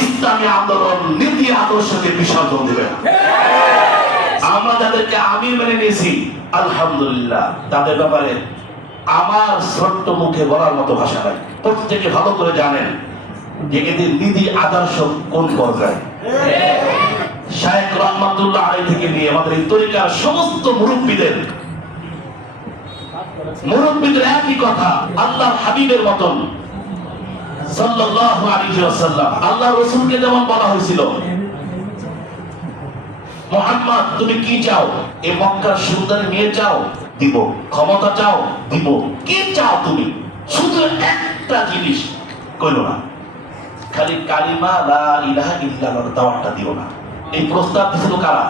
ইসলামী আন্দোলন, নীতি আদর্শকে বিসর্জন দেবে না। আমরা যাদেরকে আমির মেনে নিয়েছি, আলহামদুলিল্লাহ, তাদের ব্যাপারে আমার ছোট্ট মুখে বলার মতো ভাষা নাই। প্রত্যেকে ভালো করে জানেন যে এদের নীতি আদর্শ কোন পর্যায়ে। রহমাতুল্লাহ থেকে নিয়ে আমাদের এই তরিকার সমস্ত মুরব্বীদের মুরব্বীদের একই কথা আল্লাহ হাবিবের মতন সাল্লাল্লাহু আলাইহি ওয়াসাল্লাম। আল্লাহ রাসূলকে যেমন বলা হয়েছিল মোহাম্মদ তুমি কি চাও? এই মক্কার সুন্দর নিয়ে চাও? দিব। ক্ষমতা চাও? দিব। কি চাও তুমি? শুধু একটা জিনিস কইলো না। খালি কালিমা লা ইলাহা ইল্লাল্লাহ দাওয়াতটা দিও না। এই প্রস্তাব দিছিল কারা?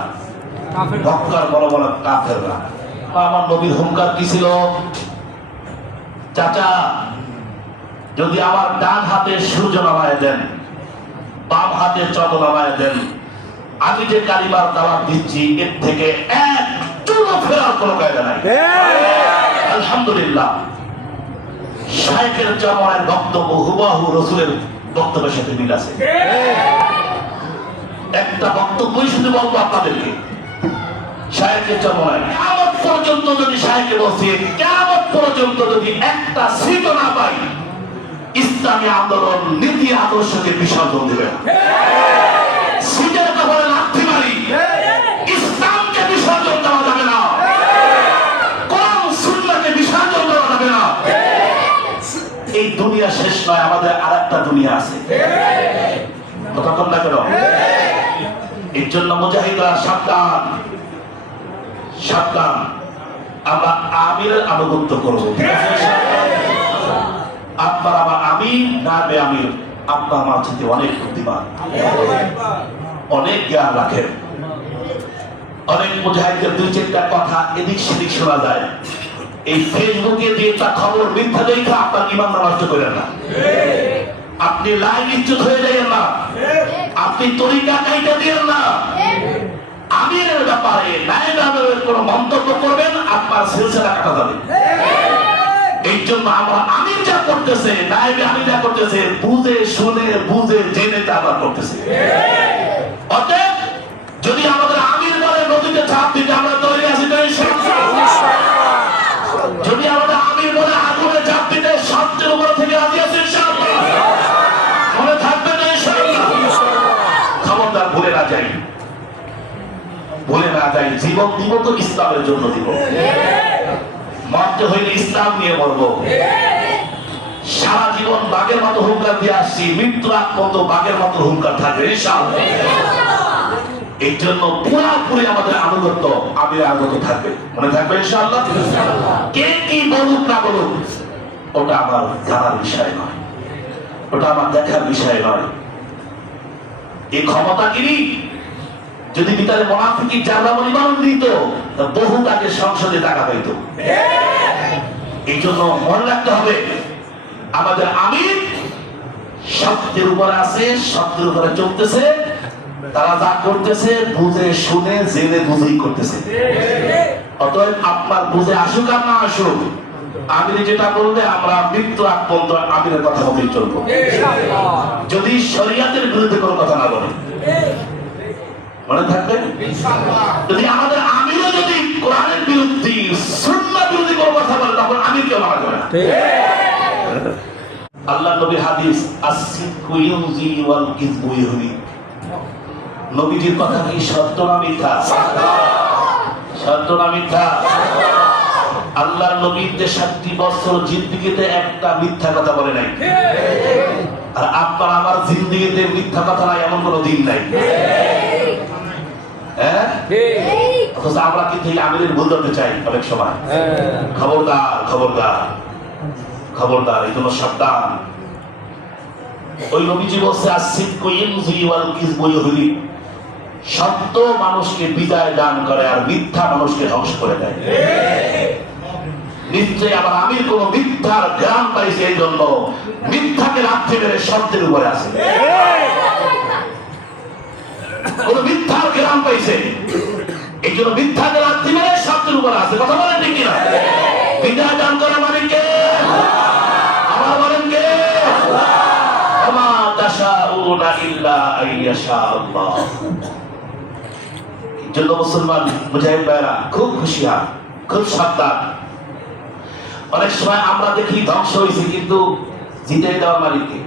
মক্কার বড় বড় কাফেররা। আমার নবীর হুঙ্কার কি ছিল? চাচা যদি আমার ডান হাতে সূর্য নামায় দেন বাম হাতে চন্দ্র নামায় দেন আমি যে কালিমার দাওয়াত দিচ্ছি এর থেকে এক চুলো ফেরার কোনো কায়দা নাই। আলহামদুলিল্লাহ। জামানের বক্তব্য হুবাহু রসুলের বক্তব্যের সাথে মিল আছে। একটা বক্তব্যই শুধু বলব আপনাদেরকে। শায়েকের জামানের কেমন পর্যন্ত যদি শায়েকে বসে কেমন পর্যন্ত যদি একটা সিট না পাই ইসলামী আন্দোলন, নীতি আদর্শকে বিসর্জন দেবে না। এই দুনিয়া শেষ নয়, আমাদের আর একটা দুনিয়া আছে। কথা না কেন? এর জন্য মুজাহিদরা সাবধান সাবধান। আমরা আমিরের আনুগত্য করব? আপনার আমার আমি না বে আমির। আপনার আমার থেকে অনেক বুদ্ধিমান। অনেক জ্ঞান রাখেন অনেক মুজাহিদের দুই চারটা কথা এদিক সেদিক শোনা যায়। এই ফেসবুকে দিয়ে তা খবর মিথ্যা দেখে আপনার ইমান নষ্ট করেন না। আপনি লাইন ইচ্ছুত হয়ে যাবেন না। আপনি তরিকা কাইটা দিয়েন না। আমিরের ব্যাপারে আমিরের কোন মন্তব্য করবেন, আপনার সিলসিলা কাটা যাবে। এই জন্য আমরা আমির যা করতেছে, নাইবে আমি যা করতেছে, বুঝে, শুনে, বুঝে, জেনে তা আমরা করতেছে। অতএব, যদি আমাদের আমির বলে নদীতে চাপ দিতে আমরা তৈরি আছি তো ইনশাআল্লাহ। যদি আমাদের আমির বলে আগুনে চাপ দিতে সবচেয়ে উপর থেকে রাজি আছি মনে থাকবে না খবরদার, ভুলে না যাই। ভুলে না যাই, জীবন দিব তো ইসলামের জন্য দিব। মরতে হইলে ইসলাম নিয়ে মরবো। সারা জীবন বাঘের মতো হুঙ্কার দিয়ে আসছি মৃত্যু আগ পর্যন্ত বাঘের মতো হুঙ্কার থাকবে। এই জন্য পুরাপুরি আমাদের আনুগত্য আমির আনুগত্য থাকবে। মনে থাকবে, ইনশাআল্লাহ? কে কি বলুক না বলুক, ওটা আমার জানার বিষয় নয়। ওটা আমার দেখার বিষয় নয়। এই ক্ষমতাগিরি যদি ভিতরে মনাফিকি জানলামনি মানুষ দিত বহু তাকে সংসদে টাকা পাইত। এই জন্য মনে রাখতে হবে আমাদের আমির সত্যের উপরে আছে সত্যের উপরে চলতেছে তারা যা করতেছে বুঝে শুনে জেনে বুঝেই করতেছে। অতএব আপনার বুঝে আসুক আর না আসুক আমির যেটা বললে আমরা মৃত্যু আগ পর্যন্ত আমিরের কথা মতোই চলবো। যদি শরিয়াতের বিরুদ্ধে কোনো কথা না বলে মনে থাকবে? যদি আমাদের যদি কোরআনের বিরুদ্ধে সুন্নাহ বিরোধী কোনো কথা বলে তখন আমিরকে মানা যাবে না। আল্লাহ নবী হাদিস আসিদকু ইউজি ওয়াল কিযবু নবীজির কথা কি সত্য না মিথ্যা? সত্য না মিথ্যা? আল্লাহ নবীর তেষট্টি বছর জিন্দিগিতে একটা মিথ্যা কথা বলে নাই। আর আপনার আমার জিন্দিগিতে মিথ্যা কথা নাই এমন কোনো দিন নাই। আমরা কিন্তু এই আমিরের ভুল ধরতে চাই অনেক সময়। খবরদার খবরদার খবরদার এই জন্য সাবধান। ওই নবীজি বলছে আসিদ কইম সত্য মানুষকে বিদায় দান করে আর মিথ্যা মানুষকে ধ্বংস করে দেয়। নিশ্চয়ই আবার আমির কোন মিথ্যার গ্রাম পাইছে এই জন্য। মিথ্যাকে লাথি মেরে সত্যের উপরে আছে কোন মিথ্যার পাইছে। এই জন্য মিথ্যাকে লাথি মেরে সত্যের উপরে আছে। কথা বলেন ঠিক কিনা? বিদায় দান করা মানে কে? আবার বলেন কে? খুব খুব অনেক সময় আমরা দেখি ধ্বংস হয়েছে কিন্তু জিতে দেওয়া মালিককে